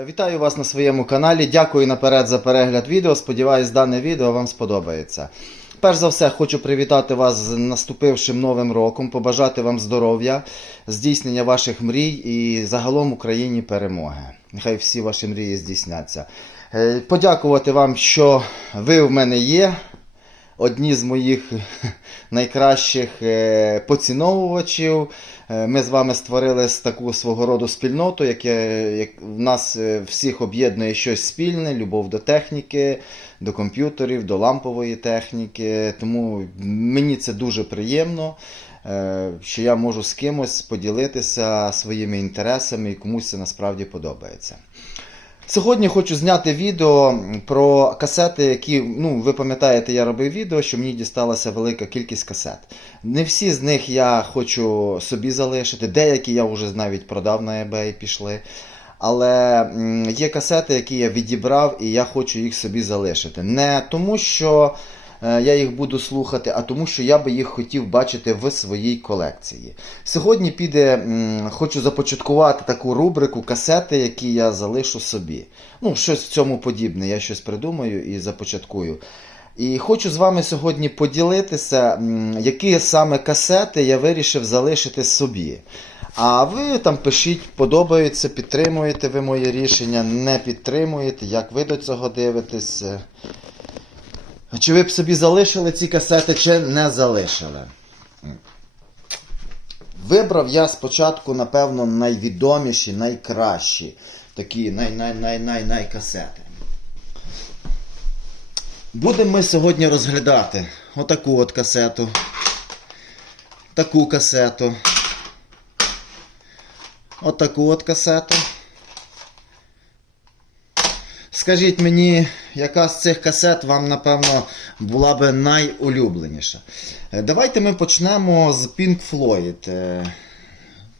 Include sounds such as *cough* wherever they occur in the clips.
Е, Вітаю вас на своєму каналі. Дякую наперед за перегляд відео. Сподіваюсь, дане відео вам сподобається. Перш за все, хочу привітати вас з наступившим новим роком, побажати вам здоров'я, здійснення ваших мрій і загалом Україні перемоги. Нехай всі ваші мрії здійсняться. Е, Подякувати вам, що ви в мене є. Одні з моїх *laughs* найкращих е, поціновувачів. Е, Ми з вами створили таку свого роду спільноту, яке як в нас е, всіх об'єднує щось спільне: любов до техніки, до комп'ютерів, до лампової техніки. Тому мені це дуже приємно, що я можу з кимось поділитися своїми інтересами і комусь це насправді подобається. Сьогодні хочу зняти відео про касети, які, ну, ви пам'ятаєте, я робив відео, що мені дісталася велика кількість касет. Не всі з них я хочу собі залишити, деякі я вже навіть продав на eBay пішли. Але є касети, які я відібрав, і я хочу їх собі залишити. Не тому, що я їх буду слухати, а тому, що я би їх хотів бачити в своїй колекції. Сьогодні піде, хочу започаткувати таку рубрику касети, які я залишу собі. Ну, щось в цьому подібне, я щось придумаю і започаткую. І хочу з вами сьогодні поділитися, які саме касети я вирішив залишити собі. А ви там пишіть, подобається, підтримуєте ви моє рішення, не підтримуєте, як ви до цього дивитесь. Чи ви б собі залишили ці касети, чи не залишили? Вибрав я спочатку, напевно, найвідоміші, найкращі такі най-най-най-най-най касети. Будемо ми сьогодні розглядати отаку от касету, таку касету, отаку от касету. Скажіть мені, яка з цих касет вам, напевно, була би найулюбленіша? Е, Давайте ми почнемо з Pink Floyd. Е,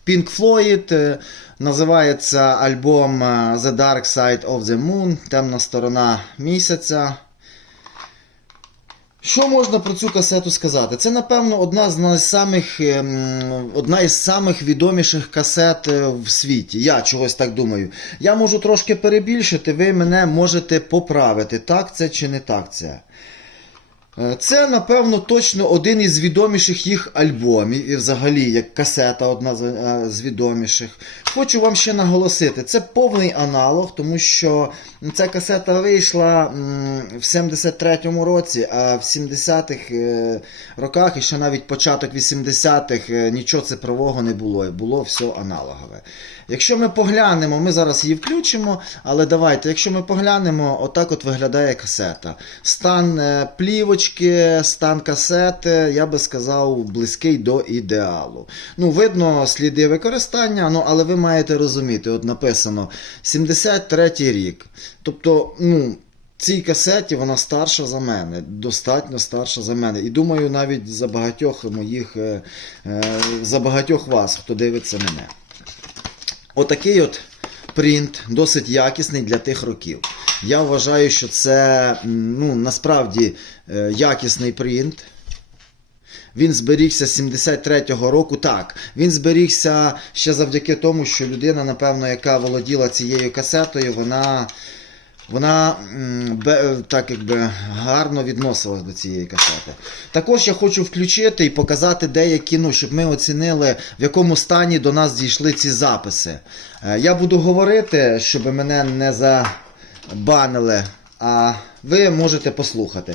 Pink Floyd е, називається альбом The Dark Side of the Moon, темна сторона місяця. Що можна про цю касету сказати? Це, напевно, одна з найсамих, ем, одна із самих відоміших касет е, в світі. Я чогось так думаю. Я можу трошки перебільшити, ви мене можете поправити, так це чи не так це. Е, Це, напевно, точно один із відоміших їх альбомів, і взагалі як касета одна з, е, відоміших. Хочу вам ще наголосити, це повний аналог, тому що ця касета вийшла в 73-му році, а в 70-х е, роках і ще навіть початок 80-х е, нічого цифрового не було, і було все аналогове. Якщо ми поглянемо, ми зараз її включимо, але давайте, якщо ми поглянемо, отак от виглядає касета. Стан е, плівочки, стан касети, я би сказав, близький до ідеалу. Ну, видно сліди використання, ну, але ви маєте розуміти, от написано 73 рік. Тобто, ну. Цій касеті вона старша за мене, достатньо старша за мене. І думаю, навіть за багатьох моїх, е, е, за багатьох вас, хто дивиться мене. Отакий от принт, досить якісний для тих років. Я вважаю, що це ну, насправді е, якісний принт. Він зберігся з 73-го року. Так, він зберігся ще завдяки тому, що людина, напевно, яка володіла цією касетою, вона, вона так якби гарно відносилась до цієї касети. Також я хочу включити і показати деякі, ну, щоб ми оцінили, в якому стані до нас дійшли ці записи. Е, Я буду говорити, щоб мене не забанили, а ви можете послухати.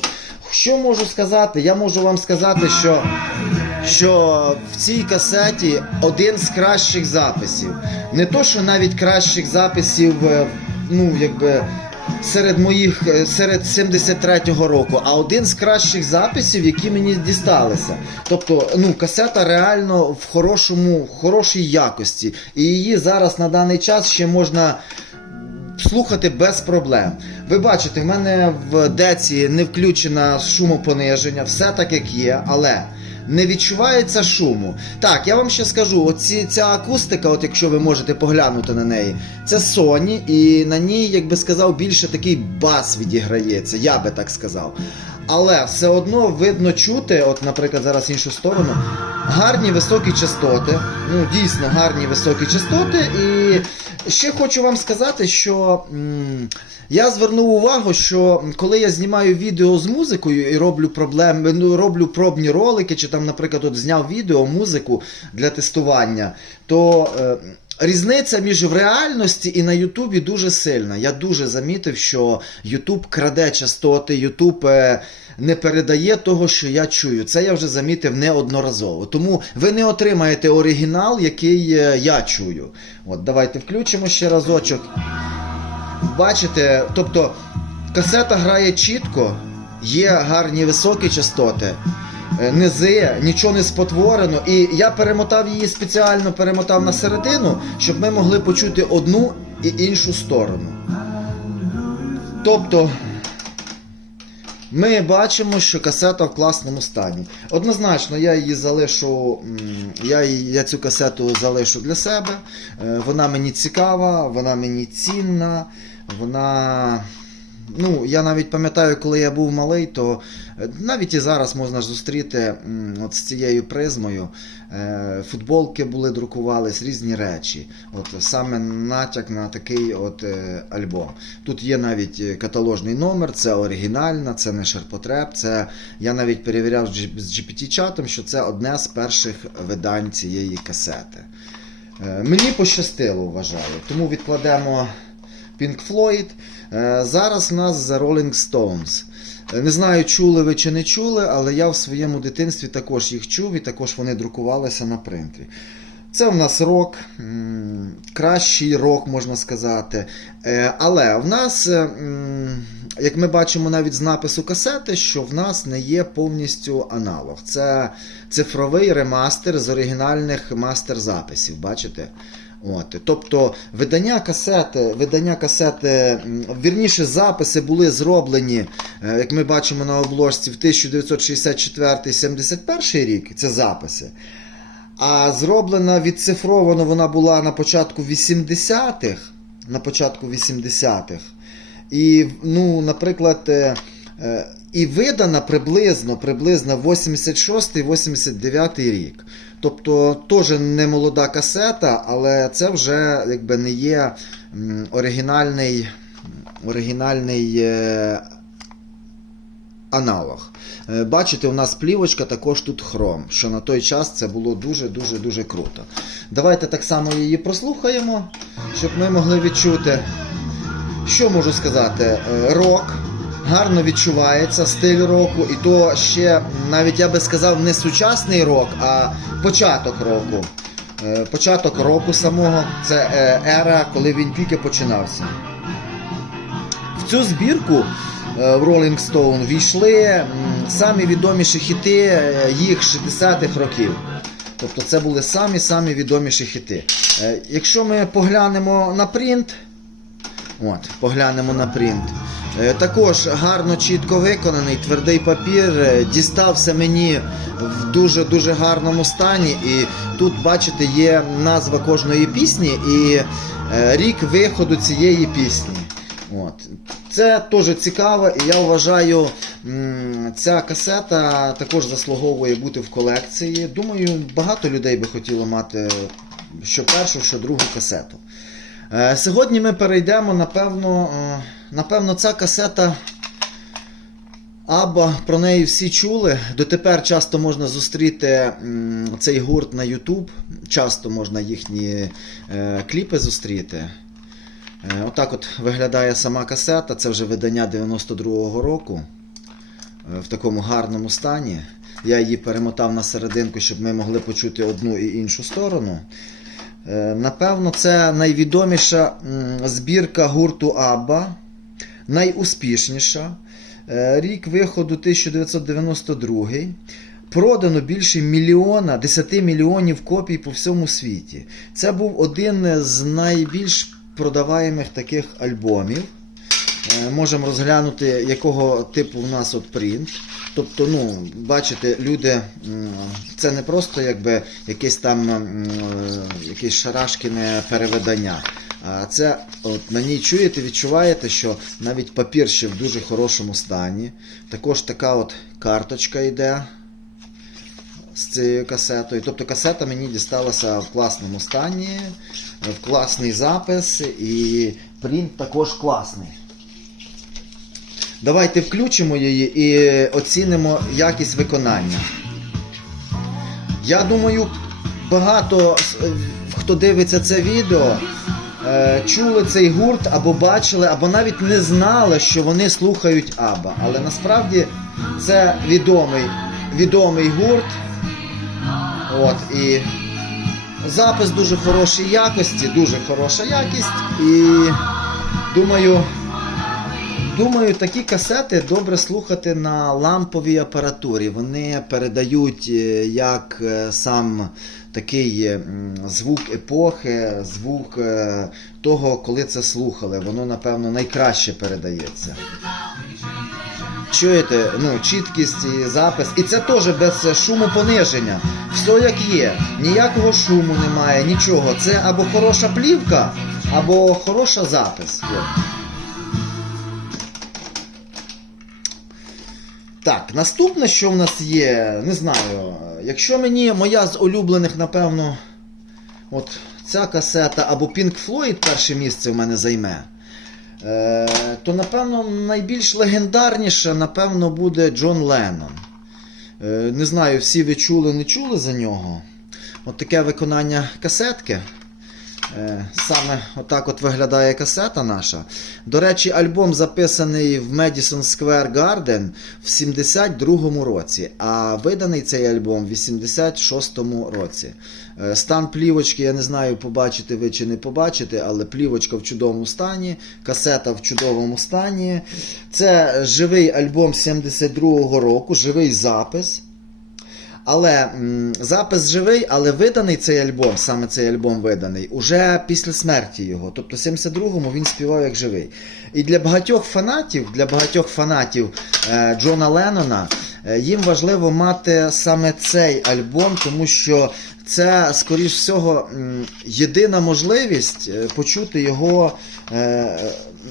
Що можу сказати? Я можу вам сказати, що, що в цій касеті один з кращих записів. Не то, що навіть кращих записів, е, ну, якби. Серед моїх е, серед 73-го року, а один з кращих записів, які мені дісталися. Тобто, ну, касета реально в хорошому, хорошій якості. І її зараз на даний час ще можна слухати без проблем. Ви бачите, в мене в деці не включено шумопониження, все так як є, але. Не відчувається шуму. Так, я вам ще скажу, оці, ця акустика, от якщо ви можете поглянути на неї, це Sony, і на ній, як би сказав, більше такий бас відіграється, я би так сказав. Але все одно видно чути, от, наприклад, зараз іншу сторону, гарні високі частоти. Ну, дійсно гарні високі частоти. І ще хочу вам сказати, що я звернув увагу, що коли я знімаю відео з музикою і роблю проблем, ну, роблю пробні ролики, чи там, наприклад, от зняв відео, музику для тестування, то. Е, Різниця між в реальності і на Ютубі дуже сильна. Я дуже замітив, що Ютуб краде частоти, Ютуб е, не передає того, що я чую. Це я вже замітив неодноразово. Тому ви не отримаєте оригінал, який е, я чую. От, давайте включимо ще разочок. Бачите, тобто касета грає чітко, є гарні високі частоти. е, Низи, нічого не спотворено, і я перемотав її спеціально перемотав на середину, щоб ми могли почути одну і іншу сторону. Тобто, ми бачимо, що касета в класному стані. Однозначно, я її залишу, я, я цю касету залишу для себе. Е, Вона мені цікава, вона мені цінна, вона. Ну, я навіть пам'ятаю, коли я був малий, то е, навіть і зараз можна зустріти от з цією призмою. Е, Футболки були, друкувались, різні речі. От саме натяк на такий от е, альбом. Тут є навіть каталожний номер, це оригінальна, це не ширпотреб. Це я навіть перевіряв з GPT-чатом, що це одне з перших видань цієї касети. Мені пощастило, вважаю. Тому відкладемо Pink Floyd. Е, Зараз в нас The Rolling Stones. Е, Не знаю, чули ви чи не чули, але я в своєму дитинстві також їх чув і також вони друкувалися на принтері. Це в нас рок, кращий рок, можна сказати. Е, Але в нас, як ми бачимо навіть з напису касети, що в нас не є повністю аналог. Це цифровий ремастер з оригінальних мастер-записів. Бачите? От, тобто видання касети, видання касети, вірніше, записи були зроблені, е, як ми бачимо на обложці, в 1964-71 рік. Це записи. А зроблена відцифровано вона була на початку 80-х. На початку 80-х. І, ну, наприклад, е, е, і видана приблизно, приблизно 86-89 рік. Тобто теж не молода касета, але це вже якби не є оригінальний, оригінальний е, аналог. Е, Бачите, у нас плівочка також тут хром, що на той час це було дуже-дуже дуже круто. Давайте так само її прослухаємо, щоб ми могли відчути. Що можу сказати? Е, Рок гарно відчувається, стиль року, і то ще навіть я би сказав не сучасний рок, а початок року. Е, Початок року самого це е, ера, коли він тільки починався. В цю збірку е, в Rolling Stone війшли самі відоміші хіти їх 60-х років. Тобто це були самі-самі відоміші хіти. Якщо ми поглянемо на принт, От, поглянемо на принт. Е, Також гарно чітко виконаний твердий папір. е, Дістався мені в дуже-дуже гарному стані. І тут, бачите, є назва кожної пісні і е, рік виходу цієї пісні. От. Це теж цікаво, і я вважаю, ця касета також заслуговує бути в колекції. Думаю, багато людей би хотіло мати що першу, що другу касету. Е, Сьогодні ми перейдемо, напевно, е, напевно, ця касета. Аба про неї всі чули. Дотепер часто можна зустріти цей гурт на YouTube. Часто можна їхні е, кліпи зустріти. Отак от виглядає сама касета. Це вже видання 92-го року. В такому гарному стані. Я її перемотав на серединку, щоб ми могли почути одну і іншу сторону. Е, Напевно, це найвідоміша збірка гурту Абба, найуспішніша. Е, Рік виходу 1992. Продано більше мільйона, 10 мільйонів копій по всьому світі. Це був один з найбільш продаваємих таких альбомів. Е, Можемо розглянути, якого типу в нас от принт. Тобто, ну, бачите, люди, це не просто якби якесь там е, шарашкіне переведення. А це от на ній чуєте, відчуваєте, що навіть папір ще в дуже хорошому стані. Також така от карточка йде з цією касетою. Тобто касета мені дісталася в класному стані, в класний запис і принт також класний. Давайте включимо її і оцінимо якість виконання. Я думаю, багато е, хто дивиться це відео, е, чули цей гурт або бачили, або навіть не знали, що вони слухають Аба. Але насправді це відомий, відомий гурт. От, і запис дуже хорошої якості, дуже хороша якість. І думаю, Думаю, такі касети добре слухати на ламповій апаратурі. Вони передають е, як е, сам такий е, звук епохи, звук того, коли це слухали. Воно, напевно, найкраще передається. Чуєте, ну, чіткість і запис. І це теж без шуму пониження. Все як є. Ніякого шуму немає, нічого. Це або хороша плівка, або хороша запис. Так, наступне, що в нас є, не знаю. Якщо мені моя з улюблених, напевно, от ця касета або Pink Floyd перше місце в мене займе, е, то, напевно, найбільш легендарніше, напевно, буде Джон Леннон. Е, не знаю, всі ви чули, не чули за нього. От таке виконання касетки. Е, Саме отак от виглядає касета наша. До речі, альбом записаний в Madison Square Garden в 72-му році, а виданий цей альбом в 86-му році. Е, Стан плівочки, я не знаю, побачите ви чи не побачите, але плівочка в чудовому стані, касета в чудовому стані. Це живий альбом 72-го року, живий запис. Але запис живий, але виданий цей альбом, саме цей альбом виданий, уже після смерті його. Тобто в 72-му він співав як живий. І для багатьох фанатів, для багатьох фанатів е, Джона Леннона, е, їм важливо мати саме цей альбом, тому що це, скоріш всього, єдина можливість е, почути його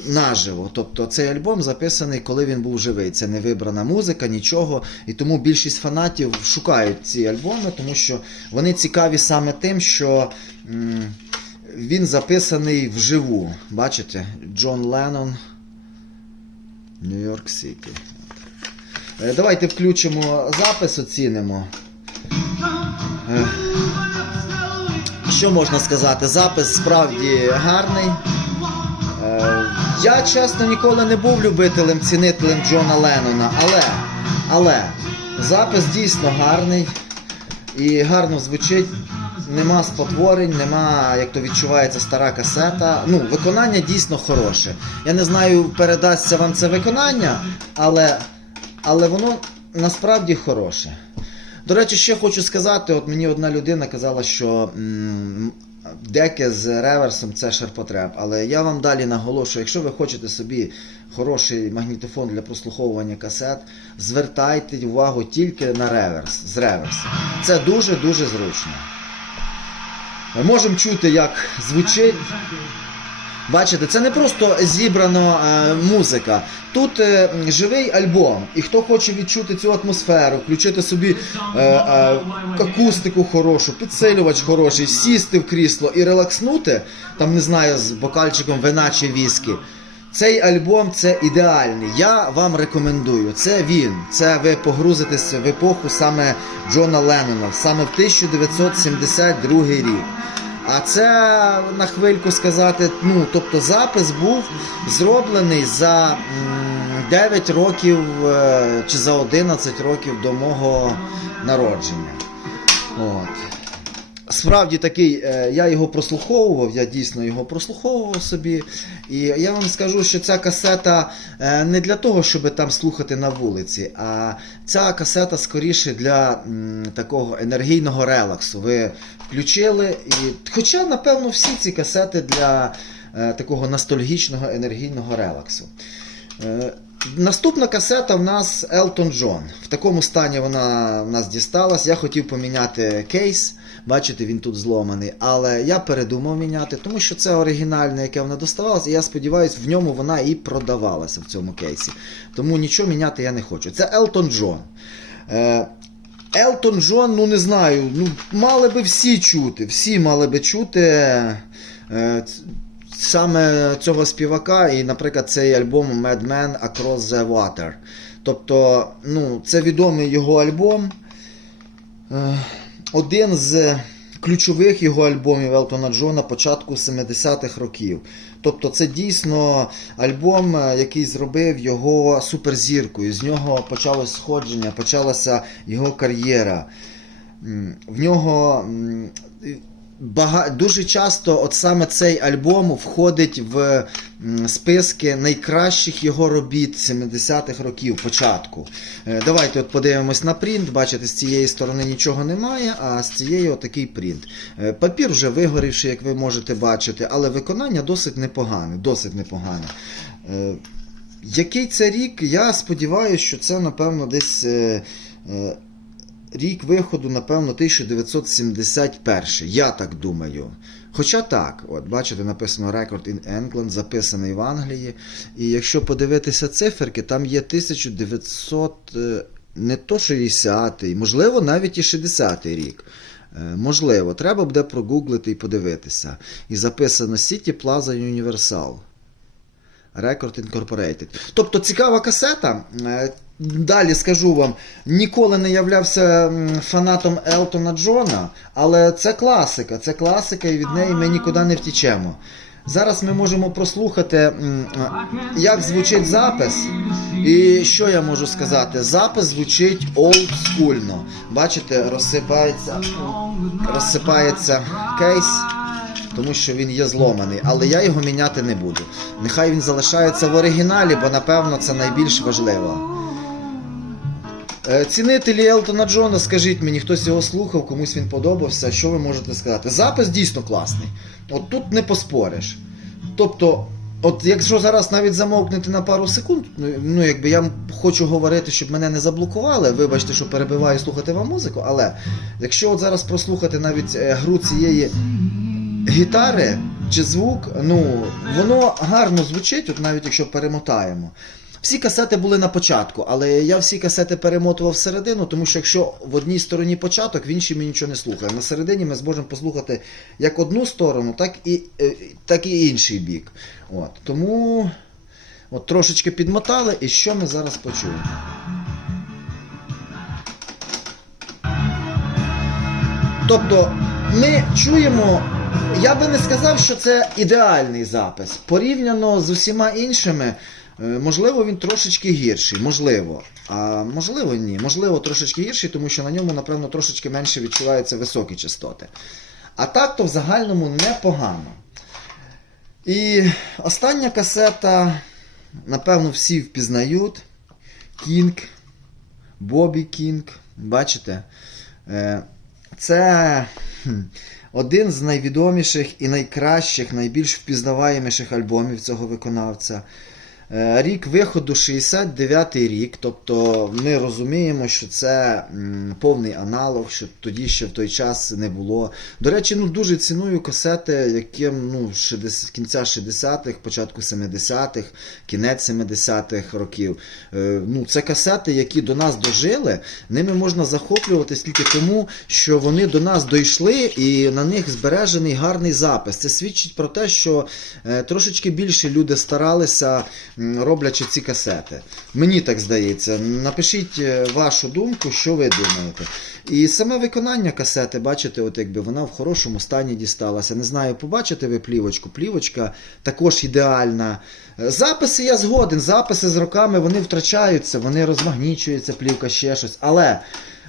наживо. Тобто цей альбом записаний, коли він був живий. Це не вибрана музика, нічого. І тому більшість фанатів шукають ці альбоми, тому що вони цікаві саме тим, що він записаний вживу. Бачите? Джон Леннон, Нью-Йорк Сіті. Е, Давайте включимо запис, оцінимо. Е, Що можна сказати? Запис справді гарний. Е, Я чесно ніколи не був любителем, цінителем Джона Леннона, але, але запис дійсно гарний і гарно звучить. Нема спотворень, нема, як то відчувається стара касета. Ну, виконання дійсно хороше. Я не знаю, передасться вам це виконання, але, але воно насправді хороше. До речі, ще хочу сказати: от мені одна людина казала, що м, деки з реверсом це шарпотреб. Але я вам далі наголошую, якщо ви хочете собі хороший магнітофон для прослуховування касет, звертайте увагу тільки на реверс з реверсом. Це дуже-дуже зручно. Можемо чути, як звучить. Бачите, це не просто зібрана е, музика. Тут е, живий альбом, і хто хоче відчути цю атмосферу, включити собі е, е, акустику хорошу, підсилювач хороший, сісти в крісло і релакснути, там не знаю, з бокальчиком вина чи віскі. Цей альбом це ідеальний. Я вам рекомендую. Це він. Це ви погрузитесь в епоху саме Джона Леннона, саме в 1972 рік. А це на хвильку сказати, ну тобто запис був зроблений за 9 років е, чи за 11 років до мого народження. От. Справді такий, е, я його прослуховував, я дійсно його прослуховував собі. І я вам скажу, що ця касета е, не для того, щоб там слухати на вулиці, а ця касета скоріше для такого енергійного релаксу. Ви включили, і, хоча, напевно, всі ці касети для е, такого ностальгічного енергійного релаксу. Наступна касета в нас Elton John. В такому стані вона в нас дісталась. Я хотів поміняти кейс. Бачите, він тут зломаний. Але я передумав міняти, тому що це оригінальне, яке вона доставалась, і я сподіваюся, в ньому вона і продавалася в цьому кейсі. Тому нічого міняти я не хочу. Це Elton John. Е, Елтон Джон, ну не знаю, ну мали би всі чути, всі мали би чути е, саме цього співака, і, наприклад, цей альбом Mad Men Across the Water. Тобто, ну, це відомий його альбом. Е, один з ключових його альбомів Елтона Джона початку 70-х років. Тобто це дійсно альбом, е, який зробив його суперзіркою. З нього почалось сходження, почалася його кар'єра. В нього бага... дуже часто от саме цей альбом входить в списки найкращих його робіт 70-х років початку. Е, Давайте от подивимось на принт. Бачите, з цієї сторони нічого немає, а з цієї отакий принт. Е, Папір вже вигорівший, як ви можете бачити, але виконання досить непогане. Досить непогане. Е, Який це рік? Я сподіваюся, що це, напевно, десь. Рік виходу, напевно, 1971. Я так думаю. Хоча так, от бачите, написано Record in England, записаний в Англії. І якщо подивитися циферки, там є 1900, е, не то 60-й, можливо, навіть і 60-й рік. Е, Можливо, треба буде прогуглити і подивитися. І записано City Plaza Universal. Record Incorporated. Тобто цікава касета. Е, Далі скажу вам, ніколи не являвся фанатом Елтона Джона, але це класика, це класика, і від неї ми нікуди не втічемо. Зараз ми можемо прослухати, як звучить запис. І що я можу сказати? Запис звучить олдскульно. Бачите, розсипається, розсипається кейс тому що він є зломаний, але я його міняти не буду. Нехай він залишається в оригіналі, бо напевно це найбільш важливо. Е, Цінителі Елтона Джона, скажіть мені, хтось його слухав, комусь він подобався. Що ви можете сказати? Запис дійсно класний. От тут не поспориш. Тобто, от якщо зараз навіть замовкнути на пару секунд, ну, якби я хочу говорити, щоб мене не заблокували, вибачте, що перебиваю слухати вам музику, але якщо от зараз прослухати навіть е, гру цієї гітари чи звук, ну, воно гарно звучить, от навіть якщо перемотаємо. Всі касети були на початку, але я всі касети перемотував всередину, тому що якщо в одній стороні початок, в іншій ми нічого не слухаємо. На середині ми зможемо послухати як одну сторону, так і, е, так і інший бік. От. Тому от трошечки підмотали, і що ми зараз почуємо? Тобто ми чуємо, я би не сказав, що це ідеальний запис. Порівняно з усіма іншими, е, можливо, він трошечки гірший, можливо. А можливо, ні. Можливо, трошечки гірший, тому що на ньому, напевно, трошечки менше відчуваються високі частоти. А так то в загальному непогано. І остання касета, напевно, всі впізнають. Кінг, Бобі Кінг. Бачите? Е, Це один з найвідоміших і найкращих, найбільш впізнаваєміших альбомів цього виконавця. Е, Рік виходу 69-й рік, тобто ми розуміємо, що це повний аналог, що тоді ще в той час не було. До речі, ну дуже ціную касети, яким ну, 60, кінця 60-х, початку 70-х, кінець 70-х років. Е, ну, це касети, які до нас дожили. Ними можна захоплюватись тільки тому, що вони до нас дійшли і на них збережений гарний запис. Це свідчить про те, що е, трошечки більше люди старалися, роблячи ці касети. Мені так здається. Напишіть е, вашу думку, що ви думаєте. І саме виконання касети, бачите, от якби вона в хорошому стані дісталася. Не знаю, побачите ви плівочку. Плівочка також ідеальна. Записи я згоден. Записи з роками вони втрачаються, вони розмагнічуються, плівка ще щось. Але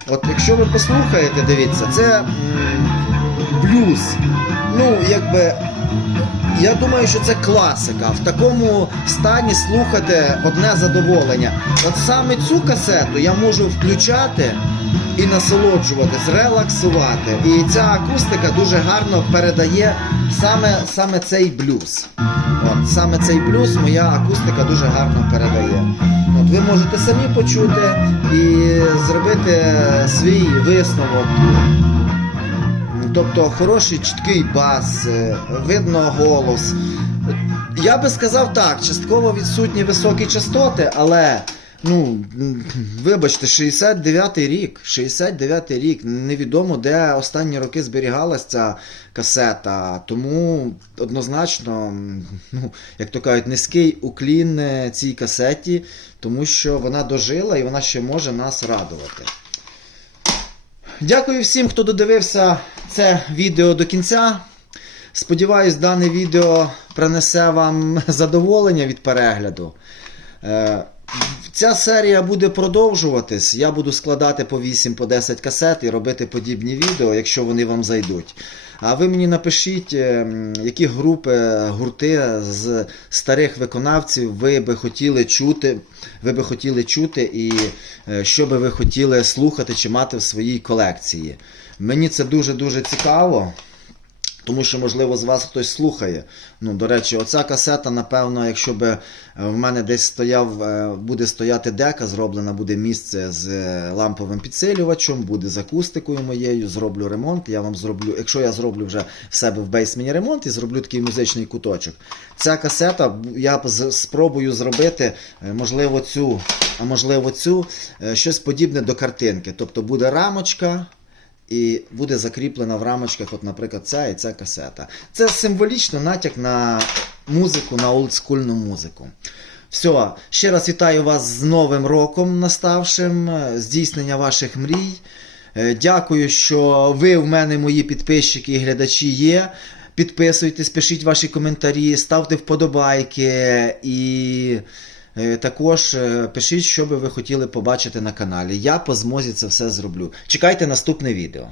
от якщо ви послухаєте, дивіться, це блюз. Ну, якби. Я думаю, що це класика. В такому стані слухати одне задоволення. От саме цю касету я можу включати і насолоджуватись, релаксувати. І ця акустика дуже гарно передає саме, саме цей блюз. От, саме цей блюз моя акустика дуже гарно передає. От, ви можете самі почути і зробити свій висновок. Тобто хороший чіткий бас, е, видно голос. Я би сказав так, частково відсутні високі частоти, але ну, вибачте, 69-й рік, 69-й рік, невідомо, де останні роки зберігалася ця касета. Тому однозначно, ну, як то кажуть, низький уклін е, цій касеті, тому що вона дожила і вона ще може нас радувати. Дякую всім, хто додивився це відео до кінця. Сподіваюсь, дане відео принесе вам *laughs* задоволення від перегляду. Е, Ця серія буде продовжуватись. Я буду складати по 8 по 10 касет і робити подібні відео, якщо вони вам зайдуть. А ви мені напишіть, е, які групи, гурти з старих виконавців ви би хотіли чути, ви би хотіли чути, і е, що би ви хотіли слухати чи мати в своїй колекції. Мені це дуже-дуже цікаво. Тому що, можливо, з вас хтось слухає. Ну, до речі, оця касета, напевно, якщо б е, в мене десь стояв, е, буде стояти дека, зроблена буде місце з е, ламповим підсилювачем, буде з акустикою моєю, зроблю ремонт. Я вам зроблю, якщо я зроблю вже в себе в бейсмені ремонт і зроблю такий музичний куточок. Ця касета я спробую зробити, можливо, цю, а можливо, цю, щось подібне до картинки. Тобто буде рамочка. І буде закріплена в рамочках, от, наприклад, ця і ця касета. Це символічно натяк на музику, на олдскульну музику. Все, ще раз вітаю вас з Новим роком наставшим, здійснення ваших мрій. Е, Дякую, що ви в мене, мої підписчики і глядачі є. Підписуйтесь, пишіть ваші коментарі, ставте вподобайки і також е, пишіть, що би ви хотіли побачити на каналі. Я по змозі це все зроблю. Чекайте наступне відео.